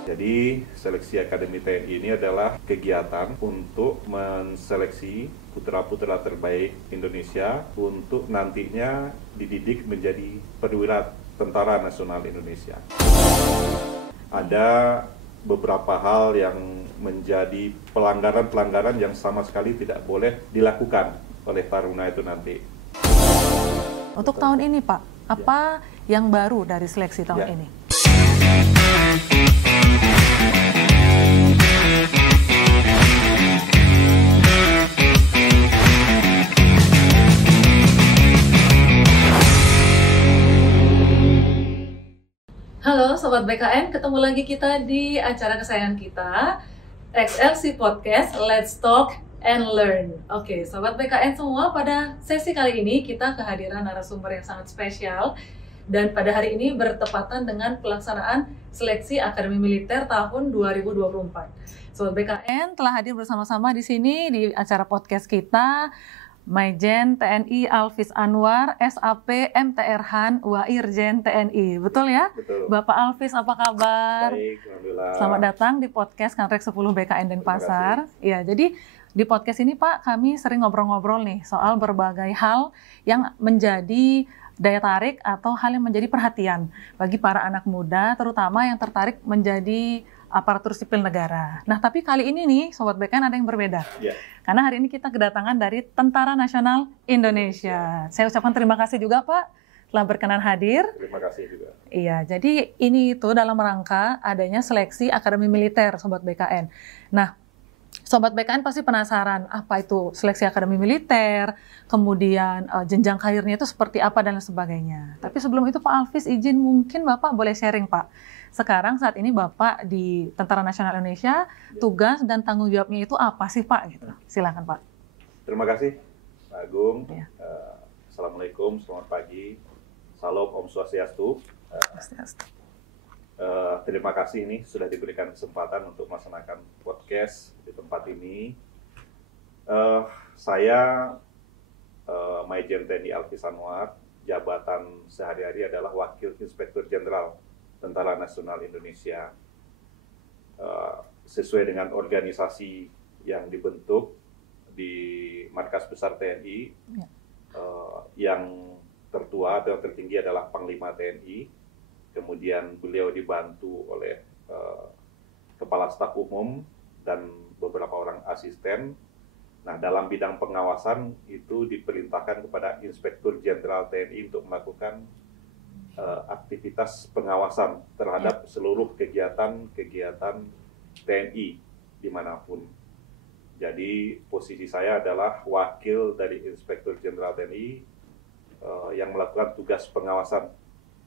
Jadi seleksi Akademi TNI ini adalah kegiatan untuk menseleksi putra-putra terbaik Indonesia untuk nantinya dididik menjadi perwira Tentara Nasional Indonesia. Ada beberapa hal yang menjadi pelanggaran-pelanggaran yang sama sekali tidak boleh dilakukan oleh taruna itu nanti. Untuk tahun ini Pak, apa yang baru dari seleksi tahun ini? Halo Sobat BKN, ketemu lagi kita di acara kesayangan kita, XLC Podcast, Let's Talk and Learn. Oke, Sobat BKN semua, pada sesi kali ini kita kehadiran narasumber yang sangat spesial. Dan pada hari ini bertepatan dengan pelaksanaan seleksi Akademi Militer tahun 2024. Sobat BKN telah hadir bersama-sama di sini di acara podcast kita, Maijen TNI Alvis Anwar, SAP MTRhan Wairjen TNI. Betul ya? Betul. Bapak Alvis, apa kabar? Baik, alhamdulillah. Selamat datang di podcast Kanrek 10 BKN Denpasar. Ya, jadi di podcast ini Pak, kami sering ngobrol-ngobrol nih soal berbagai hal yang menjadi daya tarik atau hal yang menjadi perhatian bagi para anak muda, terutama yang tertarik menjadi aparatur sipil negara. Nah, tapi kali ini nih, Sobat BKN ada yang berbeda. Ya. Karena hari ini kita kedatangan dari Tentara Nasional Indonesia. Saya ucapkan terima kasih juga Pak, telah berkenan hadir. Terima kasih juga. Iya, jadi ini itu dalam rangka adanya seleksi Akademi Militer, Sobat BKN. Nah, Sobat BKN pasti penasaran apa itu seleksi Akademi Militer, kemudian jenjang karirnya itu seperti apa dan lain sebagainya. Tapi sebelum itu Pak Alvis izin mungkin Bapak boleh sharing Pak. Sekarang saat ini Bapak di Tentara Nasional Indonesia, tugas dan tanggung jawabnya itu apa sih Pak? Gitu. Silakan Pak. Terima kasih Pak Agung. Ya. Assalamualaikum, selamat pagi. Salam Om Swastiastu. Terima kasih ini sudah diberikan kesempatan untuk melaksanakan podcast di tempat ini. Saya Maijen TNI Alvis Anwar, jabatan sehari-hari adalah Wakil Inspektur Jenderal Tentara Nasional Indonesia. Sesuai dengan organisasi yang dibentuk di Markas Besar TNI, yang tertua atau yang tertinggi adalah Panglima TNI. Kemudian beliau dibantu oleh Kepala Staf Umum dan beberapa orang asisten. Nah, dalam bidang pengawasan itu diperintahkan kepada Inspektur Jenderal TNI untuk melakukan aktivitas pengawasan terhadap seluruh kegiatan TNI dimanapun. Jadi posisi saya adalah wakil dari Inspektur Jenderal TNI yang melakukan tugas pengawasan,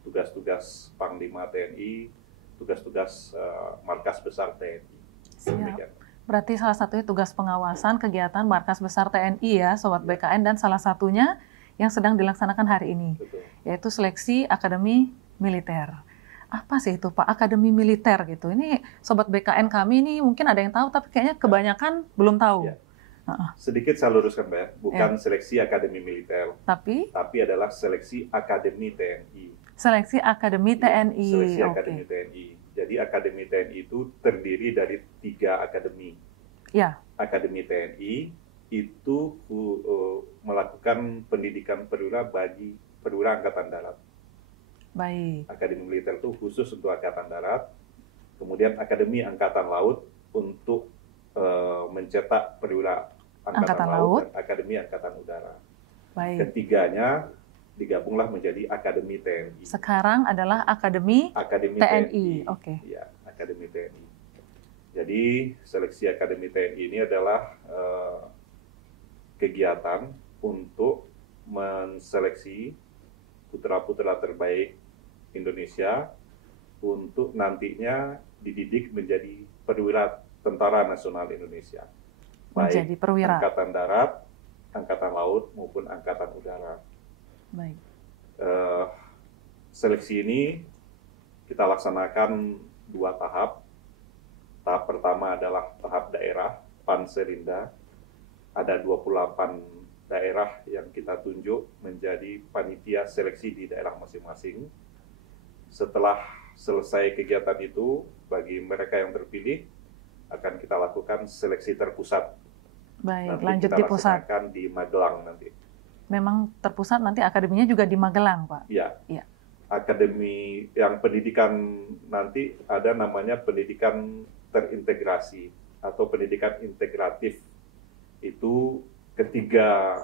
tugas-tugas Panglima TNI, tugas-tugas Markas Besar TNI. Siap. Berarti salah satunya tugas pengawasan kegiatan Markas Besar TNI ya, Sobat BKN, dan salah satunya yang sedang dilaksanakan hari ini, Betul. yaitu seleksi Akademi Militer. Apa sih itu Pak, Akademi Militer gitu? Ini Sobat BKN kami ini mungkin ada yang tahu, tapi kayaknya kebanyakan belum tahu. Ya. Sedikit saya luruskan Mbak, bukan seleksi Akademi Militer, tapi adalah seleksi Akademi TNI. Seleksi Akademi TNI. Seleksi Akademi TNI. Jadi Akademi TNI itu terdiri dari 3 akademi. Ya. Akademi TNI itu melakukan pendidikan perwira bagi perwira Angkatan Darat. Baik. Akademi Militer itu khusus untuk Angkatan Darat. Kemudian Akademi Angkatan Laut untuk mencetak perwira Angkatan Laut dan Akademi Angkatan Udara. Baik. Ketiganya digabunglah menjadi Akademi TNI. Sekarang adalah Akademi TNI. Oke. Ya, Akademi TNI. Jadi seleksi Akademi TNI ini adalah kegiatan untuk menseleksi putra-putra terbaik Indonesia untuk nantinya dididik menjadi perwira Tentara Nasional Indonesia. Menjadi perwira. Angkatan Darat, Angkatan Laut maupun Angkatan Udara. Baik. Seleksi ini kita laksanakan 2 tahap. Tahap pertama adalah tahap daerah, Panserinda. Ada 28 daerah yang kita tunjuk menjadi panitia seleksi di daerah masing-masing. Setelah selesai kegiatan itu, bagi mereka yang terpilih, akan kita lakukan seleksi terpusat. Baik, Nanti lanjut kita di pusat. laksanakan di Magelang nanti. Memang terpusat nanti akademinya juga di Magelang, Pak? Iya. Iya. Akademi yang pendidikan nanti ada namanya pendidikan terintegrasi atau pendidikan integratif. Itu ketiga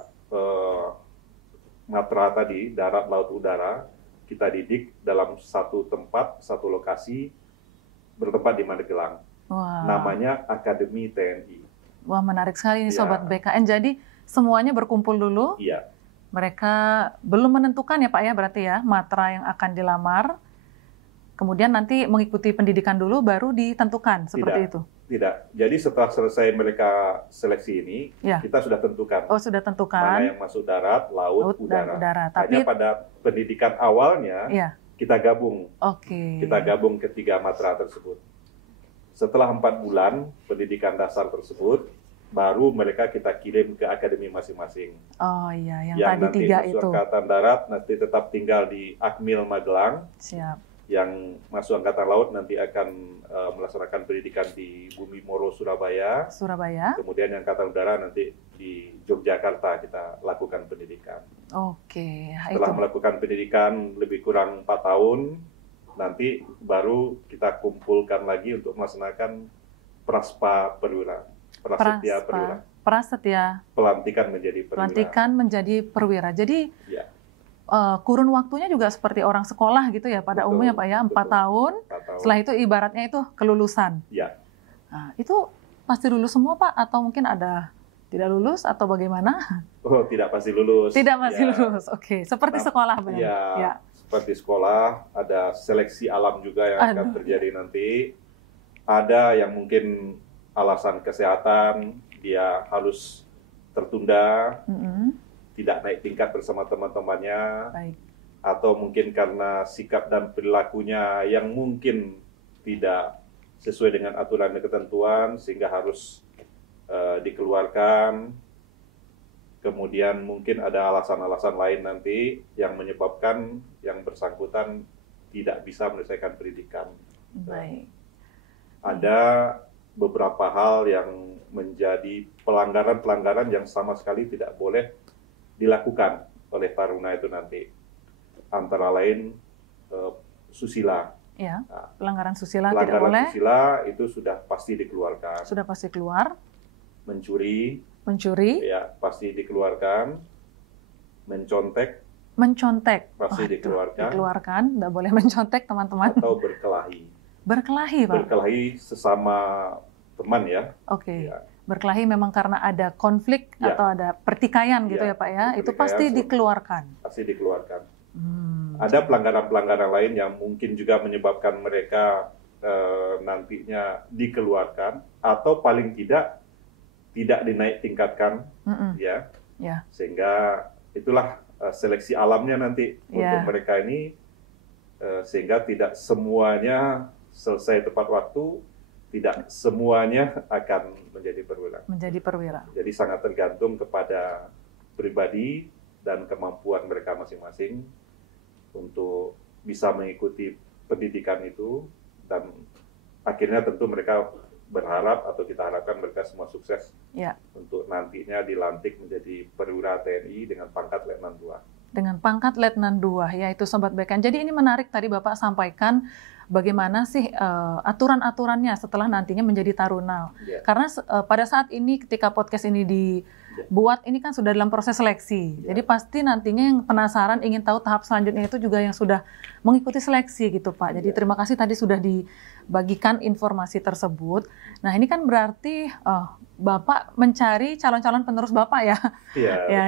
matra tadi, darat, laut, udara, kita didik dalam satu tempat, satu lokasi, bertempat di Magelang. Wah. Namanya Akademi TNI. Wah, menarik sekali nih Ya. Sobat BKN. Jadi semuanya berkumpul dulu. Iya. Mereka belum menentukan ya Pak ya, berarti ya, matra yang akan dilamar. Kemudian nanti mengikuti pendidikan dulu, baru ditentukan, seperti itu? Tidak. Jadi setelah selesai mereka seleksi ini, Ya. kita sudah tentukan. Oh, sudah Mana tentukan. yang masuk darat, laut, dan udara. Hanya Tapi, pada pendidikan awalnya, ya. kita gabung. Oke. Kita gabung ketiga matra tersebut. Setelah 4 bulan pendidikan dasar tersebut, baru mereka kita kirim ke akademi masing-masing. Oh iya, yang tadi nanti 3 masuk itu. Angkatan Darat nanti tetap tinggal di Akmil Magelang. Siap. Yang masuk Angkatan Laut nanti akan melaksanakan pendidikan di Bumi Moro, Surabaya. Surabaya. Kemudian yang Angkatan Udara nanti di Yogyakarta kita lakukan pendidikan. Oke. Setelah melakukan pendidikan lebih kurang 4 tahun, nanti baru kita kumpulkan lagi untuk melaksanakan Praspa Perwira. Prasetya Perwira. Prasetya. Pelantikan menjadi perwira. Pelantikan menjadi perwira. Jadi ya. Kurun waktunya juga seperti orang sekolah gitu ya pada umumnya Pak ya, 4 tahun. 4 tahun. Setelah itu ibaratnya itu kelulusan. Ya. Nah, itu pasti lulus semua Pak atau mungkin ada tidak lulus atau bagaimana? Oh, tidak pasti lulus. Tidak pasti ya. lulus. Oke, seperti sekolah benar. Ya. Seperti sekolah, ada seleksi alam juga yang akan terjadi nanti. Ada yang mungkin alasan kesehatan, dia harus tertunda, tidak naik tingkat bersama teman-temannya, atau mungkin karena sikap dan perilakunya yang mungkin tidak sesuai dengan aturan dan ketentuan, sehingga harus dikeluarkan. Kemudian mungkin ada alasan-alasan lain nanti yang menyebabkan yang bersangkutan tidak bisa menyelesaikan pendidikan. Baik. Ada beberapa hal yang menjadi pelanggaran-pelanggaran yang sama sekali tidak boleh dilakukan oleh taruna itu nanti. Antara lain susila. Ya, pelanggaran susila tidak boleh. Pelanggaran susila itu sudah pasti dikeluarkan. Sudah pasti keluar. Mencuri. Ya, pasti dikeluarkan. Mencontek. Pasti dikeluarkan. Dikeluarkan, tidak boleh mencontek teman-teman. Atau berkelahi. Berkelahi, Pak? Berkelahi sesama teman ya. Oke. Ya. Berkelahi memang karena ada konflik atau ada pertikaian gitu ya Pak ya. Itu pasti dikeluarkan. Pasti dikeluarkan. Ada pelanggaran-pelanggaran lain yang mungkin juga menyebabkan mereka nantinya dikeluarkan atau paling tidak dinaik tingkatkan ya. Sehingga itulah seleksi alamnya nanti untuk mereka ini sehingga tidak semuanya selesai tepat waktu, tidak semuanya akan menjadi perwira. Menjadi perwira. Jadi sangat tergantung kepada pribadi dan kemampuan mereka masing-masing untuk bisa mengikuti pendidikan itu, dan akhirnya tentu mereka berharap atau kita harapkan mereka semua sukses untuk nantinya dilantik menjadi perwira TNI dengan pangkat Letnan II. Dengan pangkat Letnan II, yaitu Sobat BKN. Jadi ini menarik tadi Bapak sampaikan bagaimana sih aturan-aturannya setelah nantinya menjadi taruna. Karena pada saat ini ketika podcast ini dibuat, ini kan sudah dalam proses seleksi. Jadi pasti nantinya yang penasaran ingin tahu tahap selanjutnya itu juga yang sudah mengikuti seleksi gitu Pak. Jadi terima kasih tadi sudah dibagikan informasi tersebut. Nah ini kan berarti Bapak mencari calon-calon penerus Bapak ya,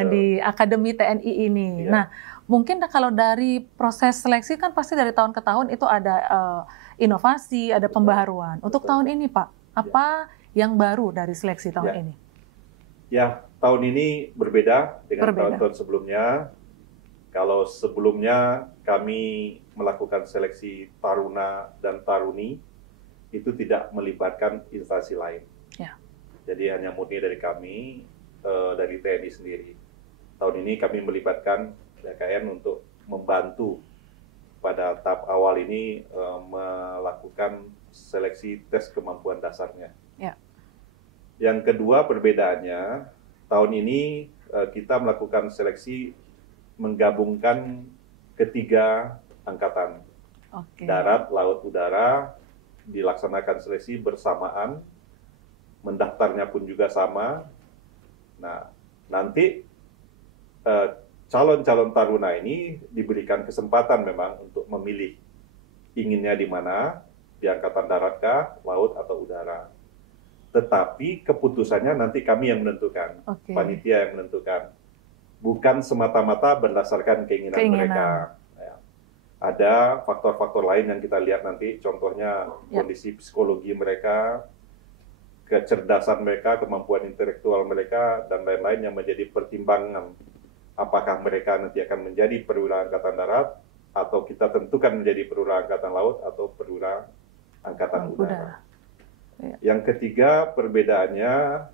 di Akademi TNI ini. Nah, mungkin kalau dari proses seleksi kan pasti dari tahun ke tahun itu ada inovasi, ada pembaharuan. Untuk tahun ini Pak, apa yang baru dari seleksi tahun ini? Ya, tahun ini berbeda dengan tahun-tahun sebelumnya. Kalau sebelumnya kami melakukan seleksi taruna dan taruni, itu tidak melibatkan instansi lain. Jadi hanya murni dari kami, dari TNI sendiri. Tahun ini kami melibatkan BKN untuk membantu pada tahap awal ini melakukan seleksi tes kemampuan dasarnya. Ya. Yang kedua perbedaannya, tahun ini kita melakukan seleksi menggabungkan ketiga angkatan. Darat, laut, udara, dilaksanakan seleksi bersamaan, mendaftarnya pun juga sama. Nah, nanti calon-calon taruna ini diberikan kesempatan memang untuk memilih inginnya di mana, di angkatan darat kah, laut atau udara. Tetapi keputusannya nanti kami yang menentukan, panitia yang menentukan. Bukan semata-mata berdasarkan keinginan mereka. Ya. Ada faktor-faktor lain yang kita lihat nanti, contohnya kondisi psikologi mereka, kecerdasan mereka, kemampuan intelektual mereka, dan lain-lain yang menjadi pertimbangan. Apakah mereka nanti akan menjadi perwira angkatan darat, atau kita tentukan menjadi perwira angkatan laut, atau perwira angkatan udara. Yang ketiga perbedaannya,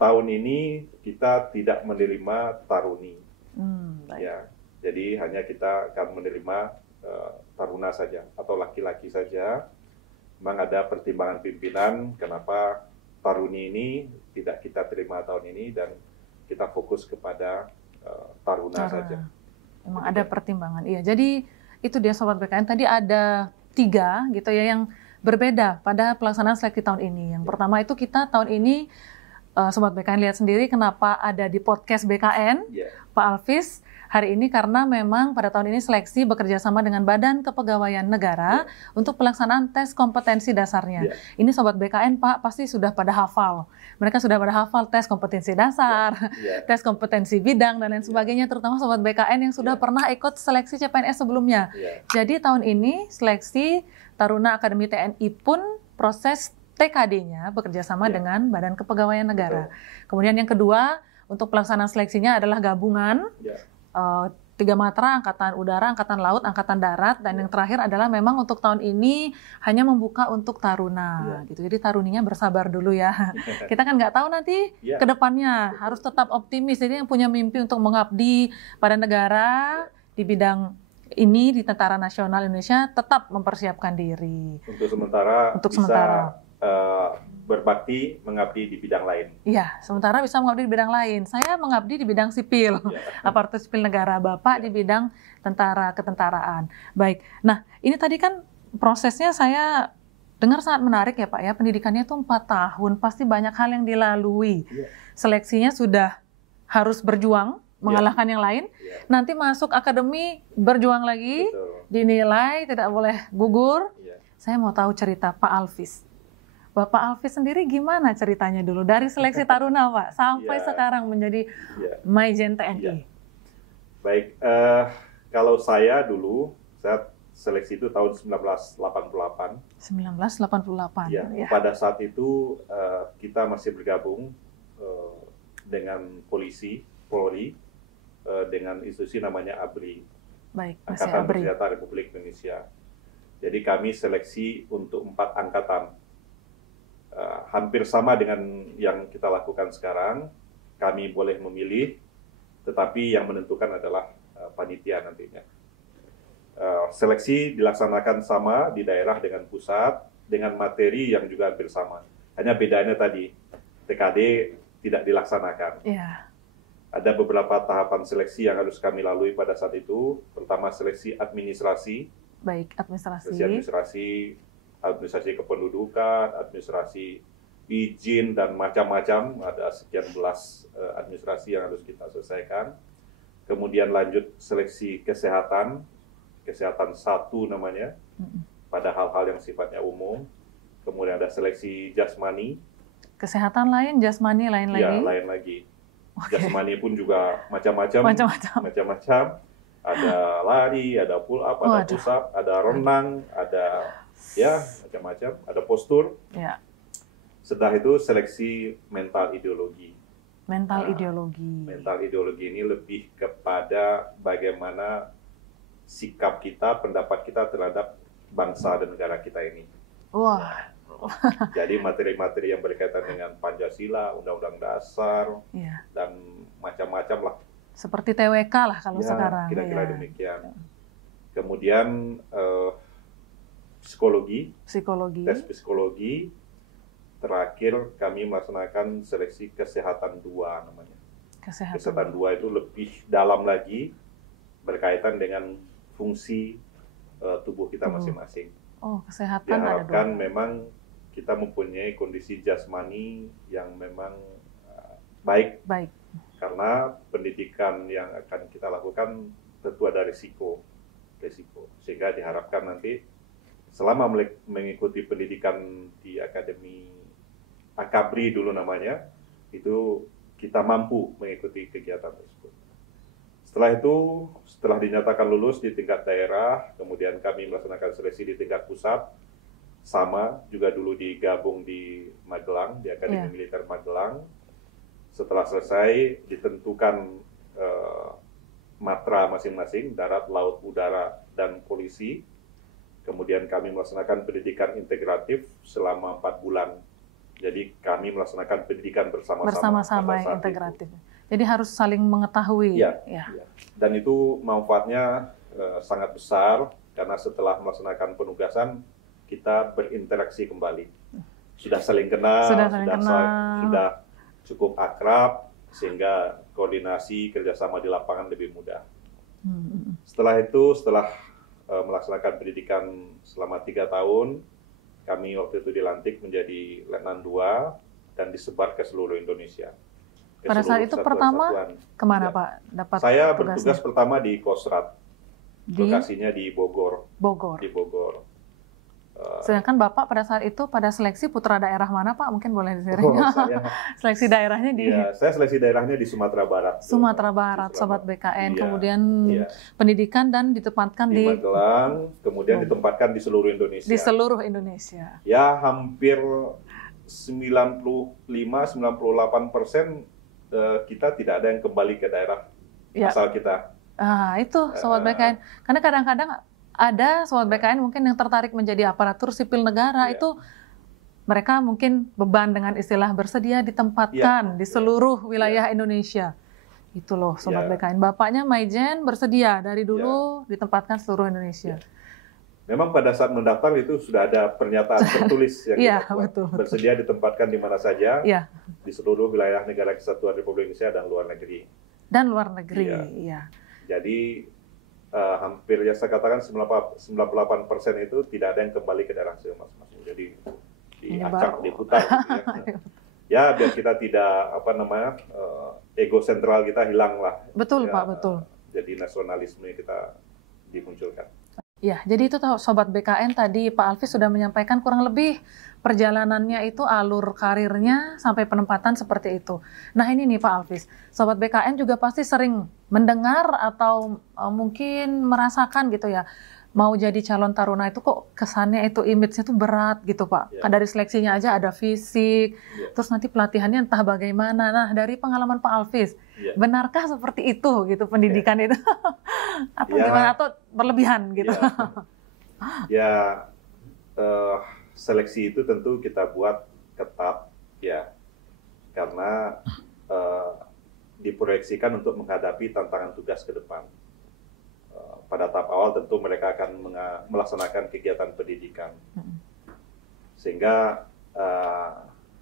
tahun ini kita tidak menerima taruni. Ya, jadi hanya kita akan menerima taruna saja, atau laki-laki saja. Memang ada pertimbangan pimpinan kenapa taruni ini tidak kita terima tahun ini, dan kita fokus kepada taruna saja. Memang ada pertimbangan. Iya, jadi itu dia Sobat BKN, tadi ada 3 gitu ya yang berbeda pada pelaksanaan seleksi tahun ini. Yang pertama itu kita tahun ini, Sobat BKN lihat sendiri kenapa ada di podcast BKN, Pak Alvis hari ini, karena memang pada tahun ini seleksi bekerja sama dengan Badan Kepegawaian Negara untuk pelaksanaan tes kompetensi dasarnya. Ini Sobat BKN, Pak, pasti sudah pada hafal. Mereka sudah pada hafal tes kompetensi dasar, tes kompetensi bidang, dan lain sebagainya, terutama Sobat BKN yang sudah pernah ikut seleksi CPNS sebelumnya. Jadi tahun ini seleksi Taruna Akademi TNI pun proses TKD-nya bekerja sama dengan Badan Kepegawaian Negara. Kemudian yang kedua, untuk pelaksanaan seleksinya adalah gabungan 3 matra, Angkatan Udara, Angkatan Laut, Angkatan Darat, dan yang terakhir adalah memang untuk tahun ini hanya membuka untuk taruna. Gitu. Jadi taruninya bersabar dulu ya. Kita kan nggak tahu nanti ke depannya, harus tetap optimis. Jadi yang punya mimpi untuk mengabdi pada negara di bidang ini di Tentara Nasional Indonesia tetap mempersiapkan diri. Untuk sementara berbakti mengabdi di bidang lain. Iya, sementara bisa mengabdi di bidang lain. Saya mengabdi di bidang sipil, aparatur sipil negara. Bapak di bidang tentara ketentaraan. Baik, nah ini tadi kan prosesnya saya dengar sangat menarik ya Pak ya. Pendidikannya itu 4 tahun, pasti banyak hal yang dilalui. Seleksinya sudah harus berjuang, mengalahkan yang lain. Nanti masuk akademi, berjuang lagi, dinilai, tidak boleh gugur. Saya mau tahu cerita Pak Alvis. Bapak Alvis sendiri gimana ceritanya dulu dari seleksi taruna Pak sampai sekarang menjadi Maijen TNI? Baik, kalau saya dulu, saya seleksi itu tahun 1988. 1988. Ya. Pada saat itu kita masih bergabung dengan Polri, dengan institusi namanya ABRI, Angkatan Bersenjata Republik Indonesia. Jadi kami seleksi untuk 4 angkatan. Hampir sama dengan yang kita lakukan sekarang. Kami boleh memilih, tetapi yang menentukan adalah panitia nantinya. Seleksi dilaksanakan sama di daerah dengan pusat, dengan materi yang juga hampir sama. Hanya bedanya tadi, TKD tidak dilaksanakan. Ada beberapa tahapan seleksi yang harus kami lalui pada saat itu. Pertama, seleksi administrasi. Administrasi kependudukan, administrasi izin, dan macam-macam. Ada sekian belas administrasi yang harus kita selesaikan. Kemudian lanjut seleksi kesehatan 1 namanya, pada hal-hal yang sifatnya umum. Kemudian ada seleksi jasmani. Kesehatan lain, jasmani lain lagi? Ya, lain lagi. Jasmani pun juga macam-macam. Ada lari, ada pull up, ada push up, ada renang, ada macam-macam, ada postur. Setelah itu seleksi mental ideologi. Mental ideologi ini lebih kepada bagaimana sikap kita, pendapat kita terhadap bangsa dan negara kita ini. Jadi materi-materi yang berkaitan dengan Pancasila, Undang-Undang Dasar, dan macam-macam lah. Seperti TWK lah kalau sekarang. Kira-kira demikian. Kemudian psikologi, tes Psikologi. psikologi. Terakhir kami melaksanakan seleksi kesehatan 2 namanya. Kesehatan. Kesehatan 2 itu lebih dalam lagi berkaitan dengan fungsi tubuh kita masing-masing. Oh, kesehatan ada 2. Diharapkan memang kita mempunyai kondisi jasmani yang memang baik. Baik. Karena pendidikan yang akan kita lakukan tentu ada risiko. Sehingga diharapkan nanti selama mengikuti pendidikan di Akademi Akabri dulu namanya, itu kita mampu mengikuti kegiatan tersebut. Setelah itu, setelah dinyatakan lulus di tingkat daerah, kemudian kami melaksanakan seleksi di tingkat pusat, sama juga dulu digabung di Magelang, di Akademi Militer Magelang. Setelah selesai, ditentukan matra masing-masing, darat, laut, udara, dan polisi. Kemudian kami melaksanakan pendidikan integratif selama 4 bulan. Jadi kami melaksanakan pendidikan bersama-sama integratif. Jadi harus saling mengetahui. Ya. Dan itu manfaatnya sangat besar karena setelah melaksanakan penugasan kita berinteraksi kembali. Sudah saling kenal, sudah cukup akrab sehingga koordinasi kerjasama di lapangan lebih mudah. Setelah itu, setelah melaksanakan pendidikan selama 3 tahun, kami waktu itu dilantik menjadi Letnan 2 dan disebar ke seluruh Indonesia. Pada saat itu pertama kemana Pak? Dapat saya tugasnya? bertugas pertama di Kostrad, lokasinya di Bogor. Di Bogor. Sedangkan Bapak pada saat itu pada seleksi putra daerah mana Pak? Mungkin boleh di-sharing. Seleksi daerahnya di... Ya, saya seleksi daerahnya di Sumatera Barat. Sumatera Barat, Sobat BKN. Kemudian pendidikan dan ditempatkan di Magelang, kemudian ditempatkan di seluruh Indonesia. Di seluruh Indonesia. Ya, hampir 95-98% kita tidak ada yang kembali ke daerah asal kita. Itu Sobat BKN. Karena kadang-kadang ada Sobat BKN mungkin yang tertarik menjadi aparatur sipil negara, itu mereka mungkin beban dengan istilah bersedia ditempatkan di seluruh wilayah Indonesia. Itu loh Sobat BKN. Bapaknya Maijen bersedia dari dulu ditempatkan seluruh Indonesia. Memang pada saat mendaftar itu sudah ada pernyataan tertulis yang betul. Bersedia ditempatkan di mana saja, di seluruh wilayah negara kesatuan Republik Indonesia dan luar negeri. Jadi hampir saya katakan 98% itu tidak ada yang kembali ke daerah masing-masing. Jadi diacak, diputar. Gitu ya, biar kita tidak ego sentral kita hilang lah. Betul Pak, betul. Jadi nasionalisme kita dimunculkan. Ya, jadi itu Sobat BKN tadi Pak Alvis sudah menyampaikan kurang lebih perjalanannya itu alur karirnya sampai penempatan seperti itu. Nah ini nih Pak Alvis, Sobat BKN juga pasti sering mendengar atau mungkin merasakan gitu ya, mau jadi calon taruna itu kok kesannya itu image-nya tuh berat gitu Pak. Kan dari seleksinya aja ada fisik, terus nanti pelatihannya entah bagaimana. Nah dari pengalaman Pak Alvis, benarkah seperti itu gitu pendidikan itu? Atau gimana, atau berlebihan gitu? Seleksi itu tentu kita buat ketat karena diproyeksikan untuk menghadapi tantangan tugas ke depan. Pada tahap awal tentu mereka akan melaksanakan kegiatan pendidikan, sehingga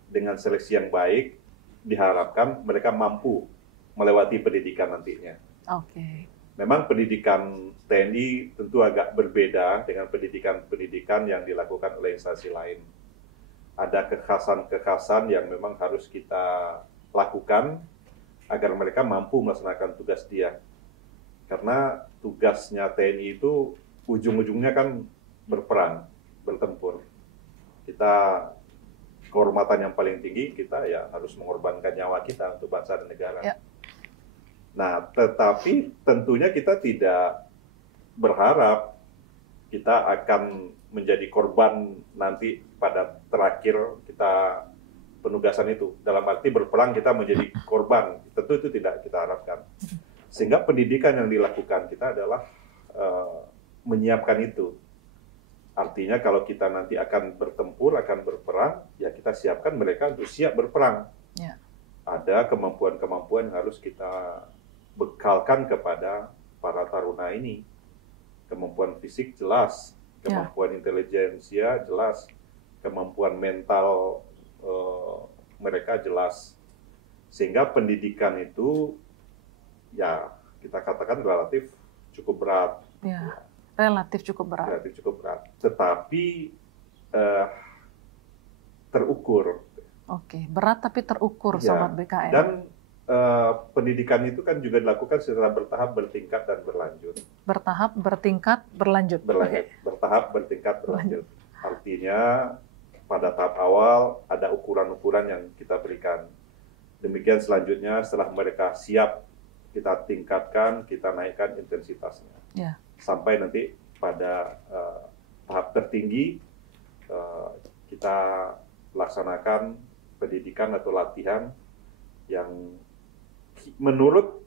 dengan seleksi yang baik diharapkan mereka mampu melewati pendidikan nantinya. Memang pendidikan TNI tentu agak berbeda dengan pendidikan-pendidikan yang dilakukan oleh instansi lain. Ada kekhasan-kekhasan yang memang harus kita lakukan agar mereka mampu melaksanakan tugas dia. Karena tugasnya TNI itu ujung-ujungnya kan berperang, bertempur. Kita kehormatan yang paling tinggi, kita ya harus mengorbankan nyawa kita untuk bangsa dan negara. Nah, tetapi tentunya kita tidak berharap kita akan menjadi korban nanti pada terakhir kita penugasan itu. Dalam arti berperang kita menjadi korban, tentu itu tidak kita harapkan. Sehingga pendidikan yang dilakukan kita adalah menyiapkan itu. Artinya kalau kita nanti akan bertempur, akan berperang, ya kita siapkan mereka untuk siap berperang. Ada kemampuan-kemampuan yang harus kita bekalkan kepada para taruna ini. kemampuan fisik jelas, kemampuan intelijensia jelas, kemampuan mental mereka jelas. Sehingga pendidikan itu ya kita katakan relatif cukup berat. Ya, relatif cukup berat. Relatif cukup berat. Tetapi terukur. Oke, berat tapi terukur, Sobat BKN. Dan pendidikan itu kan juga dilakukan secara bertahap, bertingkat, dan berlanjut. Bertahap, bertingkat, berlanjut. Bertahap, bertingkat, berlanjut. Artinya pada tahap awal ada ukuran-ukuran yang kita berikan. Demikian selanjutnya setelah mereka siap, kita tingkatkan, kita naikkan intensitasnya. Ya. Sampai nanti pada tahap tertinggi kita laksanakan pendidikan atau latihan yang menurut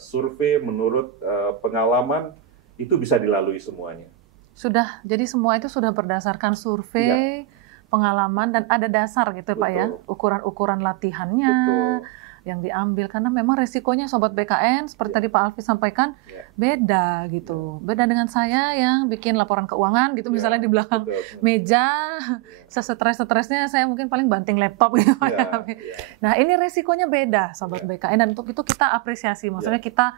survei, menurut pengalaman itu bisa dilalui semuanya. Sudah, jadi semua itu sudah berdasarkan survei, pengalaman, dan ada dasar gitu Pak ya, ukuran-ukuran latihannya yang diambil. Karena memang resikonya Sobat BKN, seperti tadi Pak Alfi sampaikan, beda gitu. Beda dengan saya yang bikin laporan keuangan gitu, misalnya di belakang meja, sesetres-stresnya saya mungkin paling banting laptop gitu. Nah ini resikonya beda Sobat BKN, dan untuk itu kita apresiasi, maksudnya kita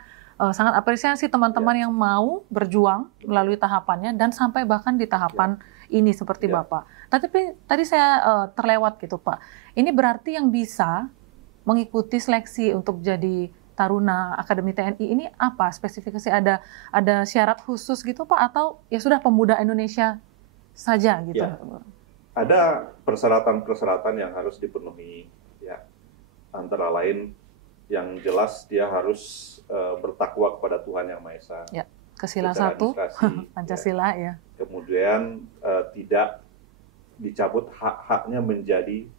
sangat apresiasi teman-teman yang mau berjuang melalui tahapannya dan sampai bahkan di tahapan ini seperti Bapak. Tapi tadi saya terlewat gitu Pak, ini berarti yang bisa mengikuti seleksi untuk jadi Taruna Akademi TNI ini apa? Spesifikasi ada syarat khusus gitu Pak, atau ya sudah pemuda Indonesia saja gitu? Ya. Ada persyaratan-persyaratan yang harus dipenuhi ya. Antara lain yang jelas dia harus bertakwa kepada Tuhan Yang Maha Esa. Ya, kesila 1 Pancasila ya. Kemudian tidak dicabut hak-haknya menjadi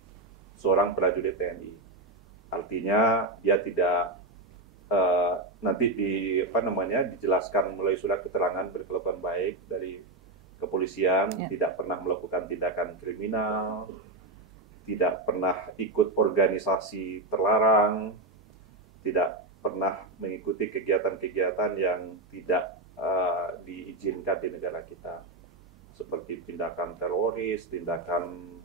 seorang prajurit TNI. Artinya dia tidak nanti dijelaskan melalui surat keterangan berkelakuan baik dari kepolisian, tidak pernah melakukan tindakan kriminal, tidak pernah ikut organisasi terlarang, tidak pernah mengikuti kegiatan-kegiatan yang tidak diizinkan di negara kita, seperti tindakan teroris, tindakan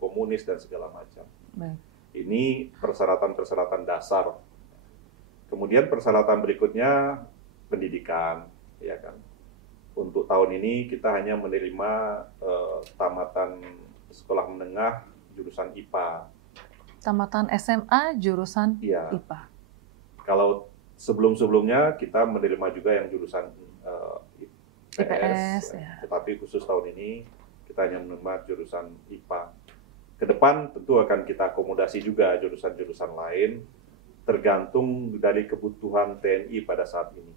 komunis dan segala macam. Baik. Ini persyaratan-persyaratan dasar. Kemudian persyaratan berikutnya pendidikan, ya kan. Untuk tahun ini kita hanya menerima tamatan sekolah menengah jurusan IPA. Tamatan SMA jurusan IPA. Kalau sebelum-sebelumnya kita menerima juga yang jurusan IPS, tetapi khusus tahun ini kita hanya menerima jurusan IPA. Ke depan tentu akan kita akomodasi juga jurusan-jurusan lain, tergantung dari kebutuhan TNI pada saat ini.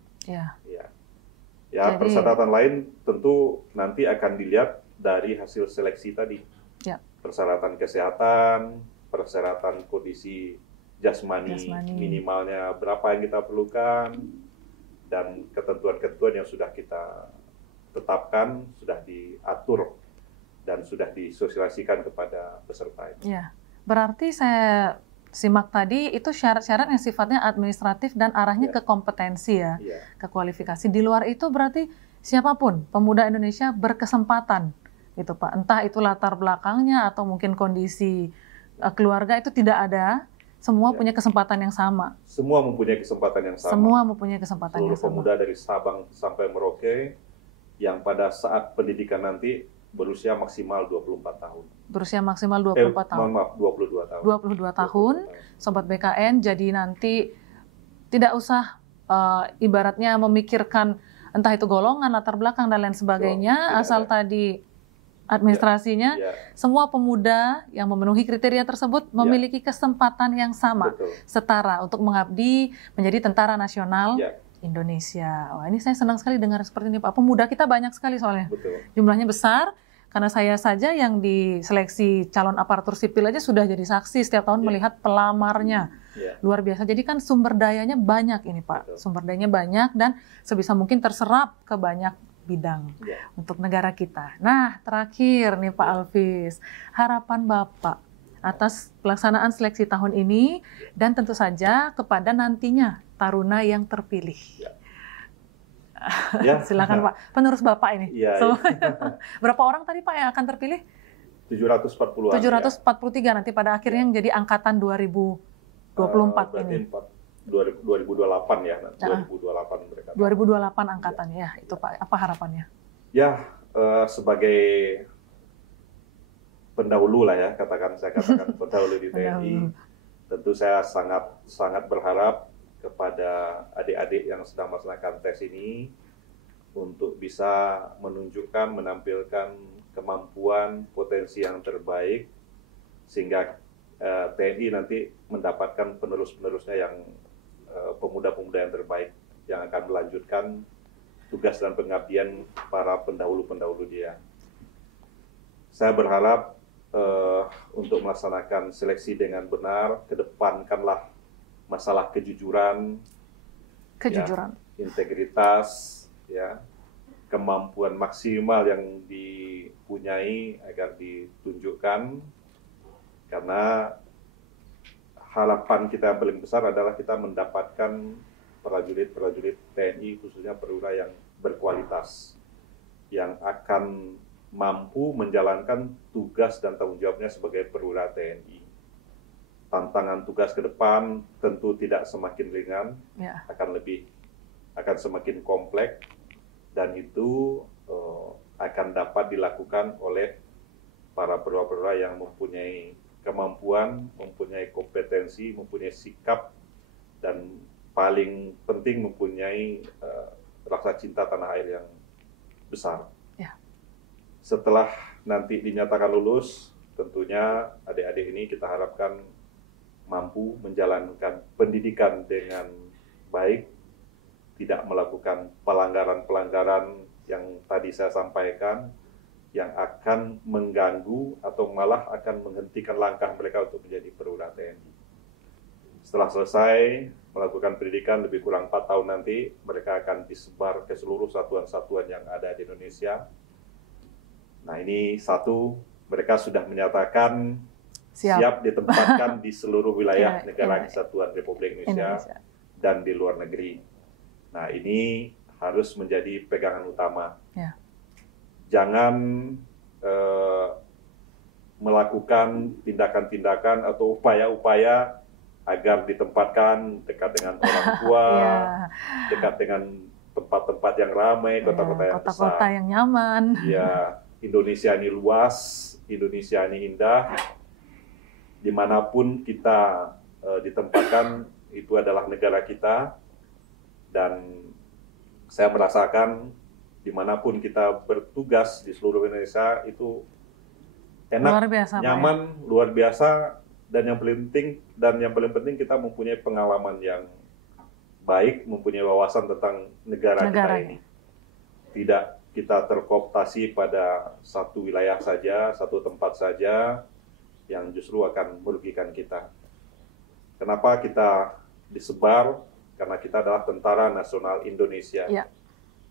Ya, persyaratan lain tentu nanti akan dilihat dari hasil seleksi tadi. Persyaratan kesehatan, persyaratan kondisi jasmani, minimalnya berapa yang kita perlukan, dan ketentuan-ketentuan yang sudah kita tetapkan, sudah diatur dan sudah disosialisasikan kepada peserta ini. Ya, berarti saya simak tadi itu syarat-syarat yang sifatnya administratif dan arahnya ke kompetensi ke kualifikasi. Di luar itu berarti siapapun pemuda Indonesia berkesempatan, gitu Pak. Entah itu latar belakangnya atau mungkin kondisi keluarga itu tidak ada. Semua punya kesempatan yang sama. Semua mempunyai kesempatan yang sama. Semua mempunyai kesempatan yang sama. Seluruh pemuda dari Sabang sampai Merauke yang pada saat pendidikan nanti berusia maksimal 24 tahun. Berusia maksimal 24 tahun. Mohon maaf, 22 tahun. 22 tahun, Sobat BKN, jadi nanti tidak usah ibaratnya memikirkan entah itu golongan, latar belakang, dan lain sebagainya, asal tadi administrasinya, semua pemuda yang memenuhi kriteria tersebut memiliki kesempatan yang sama, setara untuk mengabdi menjadi tentara nasional Indonesia. Wah, ini saya senang sekali dengar seperti ini Pak. Pemuda kita banyak sekali soalnya. Jumlahnya besar, karena saya saja yang diseleksi calon aparatur sipil aja sudah jadi saksi setiap tahun melihat pelamarnya. Luar biasa. Jadi kan sumber dayanya banyak ini Pak. Sumber dayanya banyak dan sebisa mungkin terserap ke banyak bidang untuk negara kita. Nah, terakhir nih Pak Alvis, harapan Bapak atas pelaksanaan seleksi tahun ini dan tentu saja kepada nantinya Taruna yang terpilih. Ya. Silakan Pak, penerus Bapak ini. Ya, So, ya. berapa orang tadi Pak yang akan terpilih? 740-an. 743 ya. Nanti pada akhirnya yang jadi angkatan 2024 ini. 2028 ya, 2028 mereka. 2028 angkatannya ya, itu Pak. Apa harapannya? Ya, sebagai pendahulu lah ya, saya katakan pendahulu di TNI. Tentu saya sangat berharap kepada adik-adik yang sedang melaksanakan tes ini untuk bisa menunjukkan, menampilkan kemampuan, potensi yang terbaik sehingga TNI nanti mendapatkan penerus-penerusnya yang pemuda-pemuda yang terbaik yang akan melanjutkan tugas dan pengabdian para pendahulu-pendahulu dia. Saya berharap untuk melaksanakan seleksi dengan benar, kedepankanlah masalah kejujuran, ya, integritas, ya, kemampuan maksimal yang dipunyai agar ditunjukkan, karena harapan kita yang paling besar adalah kita mendapatkan prajurit-prajurit TNI, khususnya perwira yang berkualitas, yang akan mampu menjalankan tugas dan tanggung jawabnya sebagai perwira TNI. Tantangan tugas ke depan tentu tidak semakin ringan, akan semakin kompleks, dan itu akan dapat dilakukan oleh para perwira-perwira yang mempunyai kemampuan, mempunyai kompetensi, mempunyai sikap, dan paling penting mempunyai rasa cinta tanah air yang besar. Ya. Setelah nanti dinyatakan lulus, tentunya adik-adik ini kita harapkan mampu menjalankan pendidikan dengan baik, tidak melakukan pelanggaran-pelanggaran yang tadi saya sampaikan, yang akan mengganggu atau malah akan menghentikan langkah mereka untuk menjadi perwira TNI. Setelah selesai melakukan pendidikan lebih kurang 4 tahun nanti, mereka akan disebar ke seluruh satuan-satuan yang ada di Indonesia. Nah, ini satu, mereka sudah menyatakan siap ditempatkan di seluruh wilayah negara kesatuan Republik Indonesia dan di luar negeri. Nah, ini harus menjadi pegangan utama. Ya. Jangan melakukan tindakan-tindakan atau upaya-upaya agar ditempatkan dekat dengan orang tua, dekat dengan tempat-tempat yang ramai, kota-kota yang besar. Kota-kota yang nyaman. Ya, Indonesia ini luas, Indonesia ini indah. Dimanapun kita ditempatkan, itu adalah negara kita. Dan saya merasakan dimanapun kita bertugas di seluruh Indonesia itu enak, luar biasa, nyaman, luar biasa, dan yang paling penting kita mempunyai pengalaman yang baik, mempunyai wawasan tentang negara kita ini. Tidak kita terkooptasi pada satu wilayah saja, satu tempat saja, yang justru akan merugikan kita. Kenapa kita disebar? Karena kita adalah Tentara Nasional Indonesia. Ya.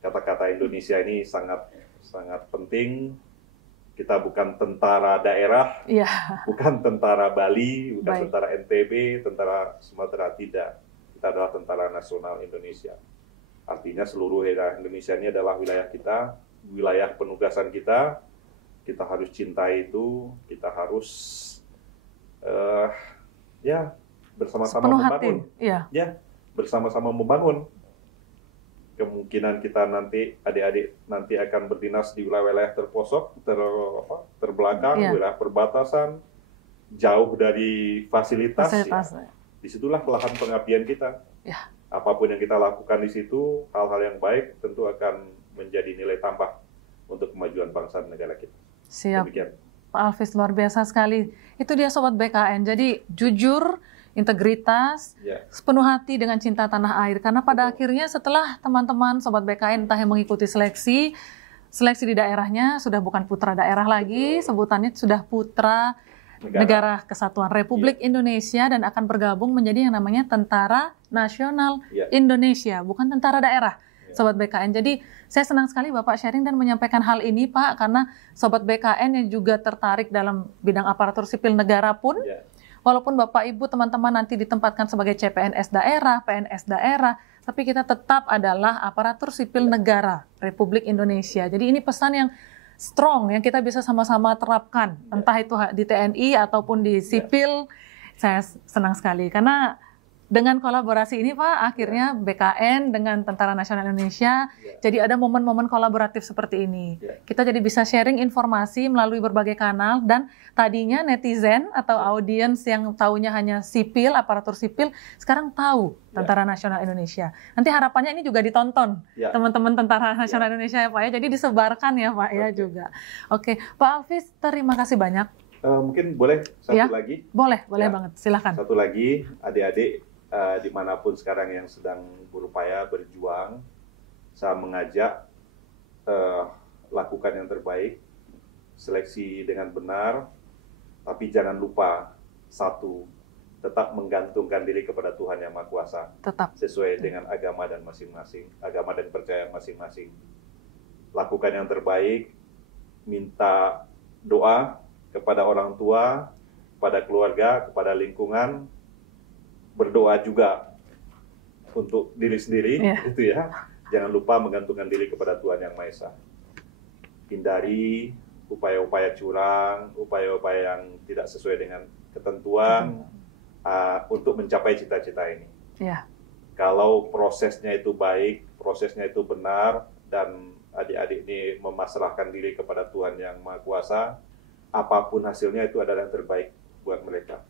Kata-kata Indonesia ini sangat penting. Kita bukan tentara daerah, bukan tentara Bali, bukan tentara NTB, tentara Sumatera, tidak. Kita adalah Tentara Nasional Indonesia. Artinya seluruh wilayah Indonesia ini adalah wilayah kita, wilayah penugasan kita. Kita harus cintai itu, kita harus bersama-sama membangun. Ya, bersama-sama membangun. Kemungkinan kita nanti, adik-adik nanti akan berdinas di wilayah-wilayah terposok, terbelakang, wilayah perbatasan, jauh dari fasilitas. Ya. Disitulah lahan pengabdian kita. Ya. Apapun yang kita lakukan di situ, hal-hal yang baik tentu akan menjadi nilai tambah untuk kemajuan bangsa dan negara kita. Siap. Demikian. Pak Alvis, luar biasa sekali. Itu dia Sobat BKN. Jadi jujur, integritas, sepenuh hati dengan cinta tanah air. Karena pada akhirnya setelah teman-teman Sobat BKN entah yang mengikuti seleksi di daerahnya sudah bukan putra daerah lagi, sebutannya sudah putra negara Kesatuan Republik Indonesia dan akan bergabung menjadi yang namanya Tentara Nasional Indonesia, bukan tentara daerah. Sobat BKN. Jadi saya senang sekali Bapak sharing dan menyampaikan hal ini Pak, karena Sobat BKN yang juga tertarik dalam bidang aparatur sipil negara pun, walaupun Bapak Ibu teman-teman nanti ditempatkan sebagai CPNS daerah, PNS daerah, tapi kita tetap adalah aparatur sipil negara Republik Indonesia. Jadi ini pesan yang strong yang kita bisa sama-sama terapkan, entah itu di TNI ataupun di sipil. Saya senang sekali karena dengan kolaborasi ini Pak, akhirnya BKN dengan Tentara Nasional Indonesia, jadi ada momen-momen kolaboratif seperti ini. Kita jadi bisa sharing informasi melalui berbagai kanal, dan tadinya netizen atau audiens yang taunya hanya sipil, aparatur sipil, sekarang tahu Tentara Nasional Indonesia. Nanti harapannya ini juga ditonton teman-teman Tentara Nasional Indonesia ya Pak ya, jadi disebarkan ya Pak ya juga. Oke, Pak Alvis, terima kasih banyak. Mungkin boleh satu lagi? Boleh banget, silakan. Satu lagi, adik-adik dimanapun sekarang yang sedang berupaya berjuang, saya mengajak lakukan yang terbaik, seleksi dengan benar, tapi jangan lupa satu, tetap menggantungkan diri kepada Tuhan Yang Maha Kuasa, tetap sesuai dengan agama dan masing-masing, agama dan percayaan masing-masing. Lakukan yang terbaik, minta doa kepada orang tua, kepada keluarga, kepada lingkungan. Berdoa juga untuk diri sendiri, gitu ya. Jangan lupa menggantungkan diri kepada Tuhan Yang Maha Esa. Hindari upaya-upaya curang, upaya-upaya yang tidak sesuai dengan ketentuan untuk mencapai cita-cita ini. Kalau prosesnya itu baik, prosesnya itu benar, dan adik-adik ini memasrahkan diri kepada Tuhan Yang Maha Kuasa, apapun hasilnya itu adalah yang terbaik buat mereka.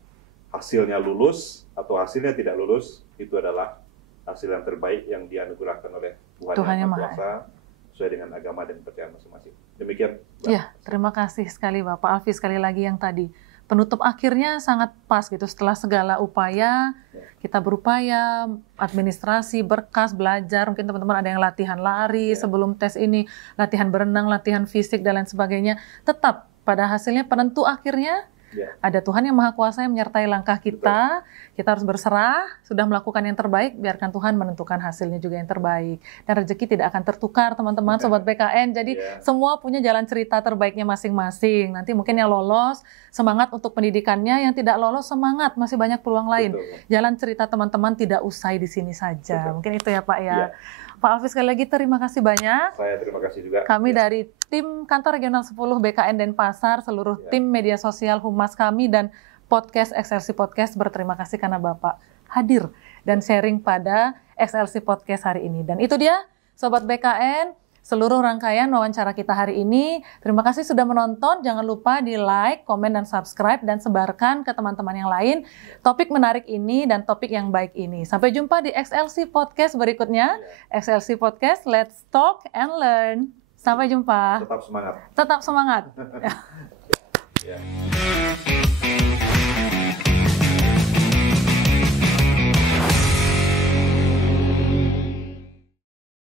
Hasilnya lulus atau hasilnya tidak lulus, itu adalah hasil yang terbaik yang dianugerahkan oleh Tuhan Yang Maha Kuasa sesuai dengan agama dan percayaan masing-masing. Demikian. Ya, terima kasih sekali Bapak Alvis, sekali lagi yang tadi. Penutup akhirnya sangat pas gitu, setelah segala upaya, kita berupaya, administrasi, berkas, belajar, mungkin teman-teman ada yang latihan lari sebelum tes ini, latihan berenang, latihan fisik, dan lain sebagainya. Tetap pada hasilnya penentu akhirnya, ada Tuhan Yang Maha Kuasa yang menyertai langkah kita. Kita harus berserah, sudah melakukan yang terbaik, biarkan Tuhan menentukan hasilnya juga yang terbaik. Dan rezeki tidak akan tertukar teman-teman, Sobat BKN. Jadi semua punya jalan cerita terbaiknya masing-masing. Nanti mungkin yang lolos, semangat untuk pendidikannya. Yang tidak lolos, semangat, masih banyak peluang lain. Jalan cerita teman-teman tidak usai di sini saja. Mungkin itu ya Pak ya. Pak Alvis, sekali lagi terima kasih banyak. Saya terima kasih juga. Kami dari tim Kantor Regional 10 BKN Denpasar, seluruh tim media sosial Humas kami, dan podcast XLC Podcast berterima kasih karena Bapak hadir dan sharing pada XLC Podcast hari ini. Dan itu dia Sobat BKN, seluruh rangkaian wawancara kita hari ini. Terima kasih sudah menonton. Jangan lupa di like, komen, dan subscribe, dan sebarkan ke teman-teman yang lain topik menarik ini dan topik yang baik ini. Sampai jumpa di XLC Podcast berikutnya. XLC Podcast, let's talk and learn. Sampai jumpa. Tetap semangat. Tetap semangat.